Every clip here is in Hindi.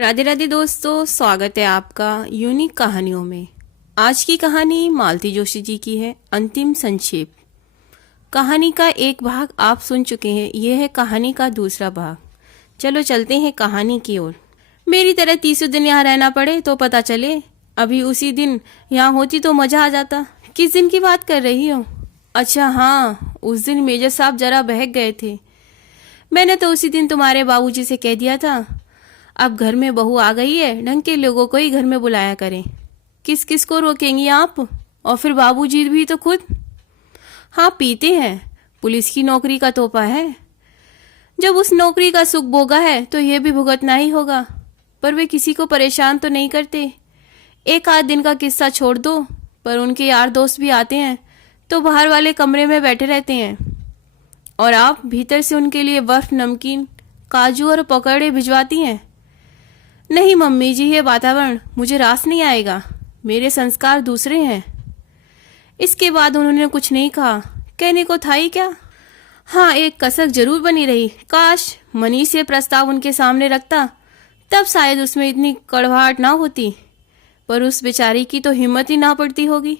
राधे राधे दोस्तों, स्वागत है आपका यूनिक कहानियों में। आज की कहानी मालती जोशी जी की है। अंतिम संक्षेप। कहानी का एक भाग आप सुन चुके हैं, यह है कहानी का दूसरा भाग। चलो चलते हैं कहानी की ओर। मेरी तरह 30 दिन यहाँ रहना पड़े तो पता चले। अभी उसी दिन यहाँ होती तो मजा आ जाता। किस दिन की बात कर रही हो? अच्छा हाँ, उस दिन मेजर साहब जरा बहक गए थे। मैंने तो उसी दिन तुम्हारे बाबूजी से कह दिया था, अब घर में बहू आ गई है, ढंग के लोगों को ही घर में बुलाया करें। किस किस को रोकेंगी आप? और फिर बाबूजी भी तो खुद। हाँ पीते हैं, पुलिस की नौकरी का तोहफा है। जब उस नौकरी का सुख भोगा है तो ये भी भुगतना ही होगा। पर वे किसी को परेशान तो नहीं करते। एक आध दिन का किस्सा छोड़ दो, पर उनके यार दोस्त भी आते हैं तो बाहर वाले कमरे में बैठे रहते हैं और आप भीतर से उनके लिए बर्फ, नमकीन, काजू और पकौड़े भिजवाती हैं। नहीं मम्मी जी, ये वातावरण मुझे रास नहीं आएगा। मेरे संस्कार दूसरे हैं। इसके बाद उन्होंने कुछ नहीं कहा। कहने को था ही क्या। हाँ, एक कसक जरूर बनी रही। काश मनीष ये प्रस्ताव उनके सामने रखता, तब शायद उसमें इतनी कड़वाहट ना होती। पर उस बेचारी की तो हिम्मत ही ना पड़ती होगी।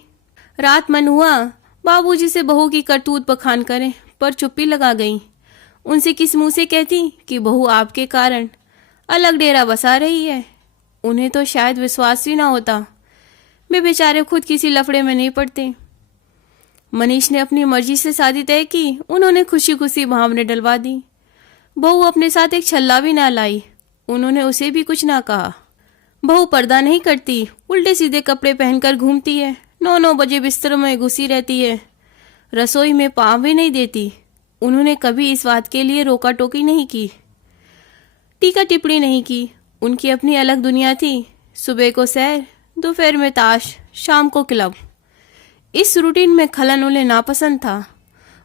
रात मन हुआ बाबूजी से बहू की करतूत बखान करें, पर चुप्पी लगा गई। उनसे किस मुंह से कहती कि बहू आपके कारण अलग डेरा बसा रही है। उन्हें तो शायद विश्वास ही ना होता। वे बेचारे खुद किसी लफड़े में नहीं पड़ते। मनीष ने अपनी मर्जी से शादी तय की। उन्होंने खुशी खुशी भावने डलवा दी। बहू अपने साथ एक छल्ला भी ना लाई। उन्होंने उसे भी कुछ ना कहा। बहू पर्दा नहीं करती, उल्टे सीधे कपड़े पहनकर घूमती है। 9-9 बजे बिस्तर में घुसी रहती है। रसोई में पाँव भी नहीं देती। उन्होंने कभी इस बात के लिए रोका टोकी नहीं की, टीका टिप्पणी नहीं की। उनकी अपनी अलग दुनिया थी। सुबह को सैर, दोपहर में ताश, शाम को क्लब। इस रूटीन में खलन उन्हें नापसंद था।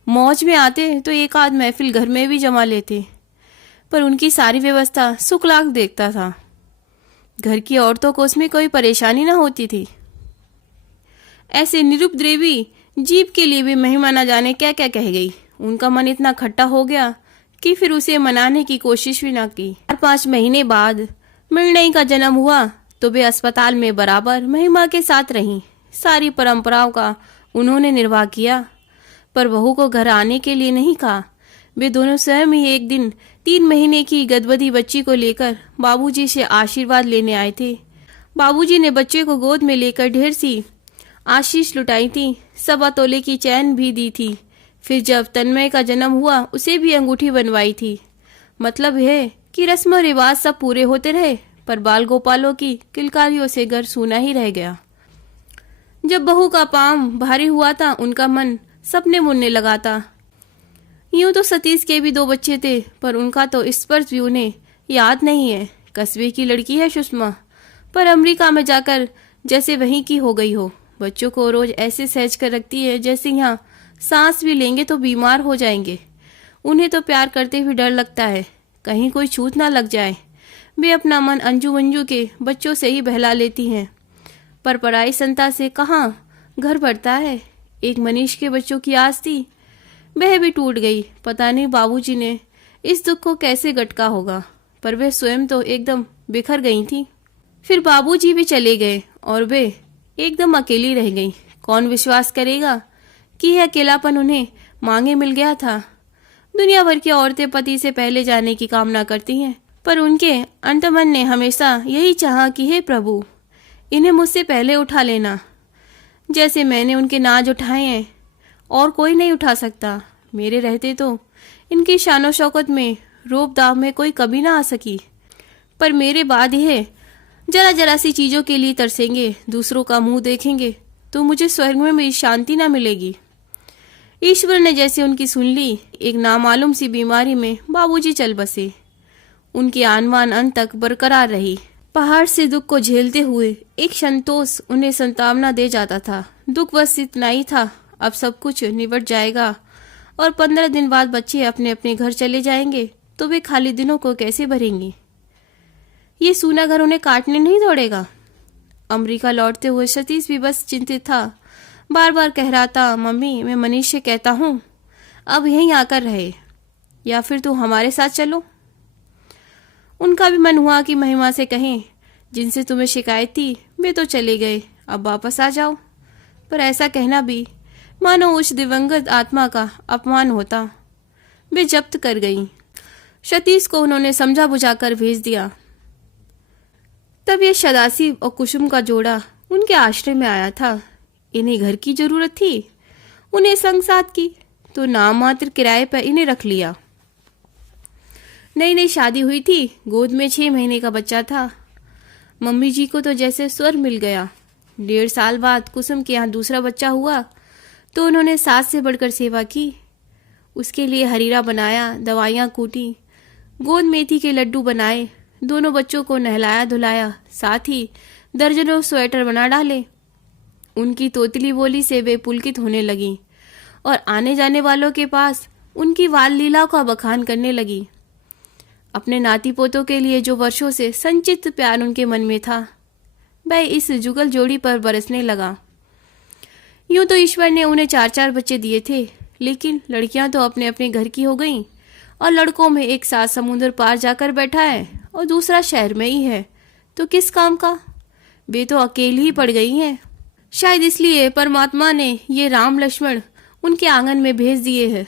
मौज में आते तो एक आध महफिल घर में भी जमा लेते, पर उनकी सारी व्यवस्था सुखलाख देखता था। घर की औरतों को उसमें कोई परेशानी ना होती थी। ऐसे निरुपद्रवी जीव के लिए भी महिमा न जाने क्या क्या कह गई। उनका मन इतना खट्टा हो गया कि फिर उसे मनाने की कोशिश भी ना की। 4-5 महीने बाद मृणय का जन्म हुआ तो वे अस्पताल में बराबर महिमा के साथ रहीं। सारी परंपराओं का उन्होंने निर्वाह किया, पर बहू को घर आने के लिए नहीं कहा। वे दोनों स्वयं ही एक दिन 3 महीने की गदबदी बच्ची को लेकर बाबूजी से आशीर्वाद लेने आए थे। बाबूजी ने बच्चे को गोद में लेकर ढेर सी आशीष लुटाई थी। 1.25 तोले की चैन भी दी थी। फिर जब तन्मय का जन्म हुआ उसे भी अंगूठी बनवाई थी। मतलब है कि रस्म रिवाज सब पूरे होते रहे, पर बाल गोपालों की किलकारियों से घर सूना ही रह गया। जब बहू का पांव भारी हुआ था, उनका मन सपने बुनने लगा था। यूं तो सतीश के भी 2 बच्चे थे, पर उनका तो स्पर्श भी उन्हें याद नहीं है। कस्बे की लड़की है सुषमा, पर अमेरिका में जाकर जैसे वहीं की हो गई हो। बच्चों को रोज ऐसे सहज कर रखती है जैसे यहाँ सांस भी लेंगे तो बीमार हो जाएंगे। उन्हें तो प्यार करते हुए डर लगता है, कहीं कोई छूत ना लग जाए। वे अपना मन अंजू मंजू के बच्चों से ही बहला लेती हैं, पर पराई संता से कहाँ घर भरता है। एक मनीष के बच्चों की आस थी, वह भी टूट गई। पता नहीं बाबूजी ने इस दुख को कैसे गटका होगा, पर वे स्वयं तो एकदम बिखर गई थी। फिर बाबूजी भी चले गए और वे एकदम अकेली रह गई। कौन विश्वास करेगा कि यह अकेलापन उन्हें मांगे मिल गया था। दुनिया भर की औरतें पति से पहले जाने की कामना करती हैं, पर उनके अंतमन ने हमेशा यही चाहा कि हे प्रभु, इन्हें मुझसे पहले उठा लेना, जैसे मैंने उनके नाज उठाए हैं। और कोई नहीं उठा सकता। मेरे रहते तो इनकी शानो शौकत में, रोब दाव में कोई कभी ना आ सकी, पर मेरे बाद यह जरा जरा सी चीजों के लिए तरसेंगे, दूसरों का मुंह देखेंगे, तो मुझे स्वर्ग में मेरी शांति ना मिलेगी। ईश्वर ने जैसे उनकी सुन ली। एक नामालूम सी बीमारी में बाबूजी चल बसे। उनकी आनवान अंत तक बरकरार रही। पहाड़ से दुख को झेलते हुए एक संतोष उन्हें संतावना दे जाता था। दुख बस इतना ही था, अब सब कुछ निबट जाएगा और 15 दिन बाद बच्चे अपने अपने घर चले जाएंगे, तो वे खाली दिनों को कैसे भरेंगी। ये सूना घर उन्हें काटने नहीं दौड़ेगा। अमेरिका लौटते हुए सतीश भी बस चिंतित था। बार बार कह रहा था, मम्मी मैं मनीष से कहता हूँ अब यहीं आकर रहे, या फिर तू हमारे साथ चलो। उनका भी मन हुआ कि महिमा से कहें, जिनसे तुम्हें शिकायत थी वे तो चले गए, अब वापस आ जाओ। पर ऐसा कहना भी मानो उस दिवंगत आत्मा का अपमान होता। वे जब्त कर गईं। सतीश को उन्होंने समझा बुझाकर भेज दिया। तब ये सदाशिव और कुसुम का जोड़ा उनके आश्रय में आया था। इन्हें घर की जरूरत थी, उन्हें संग साथ की, तो नाम मात्र किराए पर इन्हें रख लिया। नई नई शादी हुई थी, गोद में 6 महीने का बच्चा था। मम्मी जी को तो जैसे स्वर मिल गया। 1.5 साल बाद कुसुम के यहाँ दूसरा बच्चा हुआ तो उन्होंने सास से बढ़कर सेवा की। उसके लिए हरीरा बनाया, दवाइयाँ कूटी, गोंद मेथी के लड्डू बनाए, दोनों बच्चों को नहलाया धुलाया, साथ ही दर्जनों स्वेटर बना डाले। उनकी तोतली बोली से वे पुलकित होने लगी और आने जाने वालों के पास उनकी बाल लीला का बखान करने लगी। अपने नाती पोतों के लिए जो वर्षों से संचित प्यार उनके मन में था, वह इस जुगल जोड़ी पर बरसने लगा। यूं तो ईश्वर ने उन्हें 4-4 बच्चे दिए थे, लेकिन लड़कियां तो अपने अपने घर की हो गईं और लड़कों में एक साथ समुद्र पार जाकर बैठा है और दूसरा शहर में ही है, तो किस काम का? वे तो अकेली ही पड़ गई हैं। शायद इसलिए परमात्मा ने ये राम लक्ष्मण उनके आंगन में भेज दिए हैं।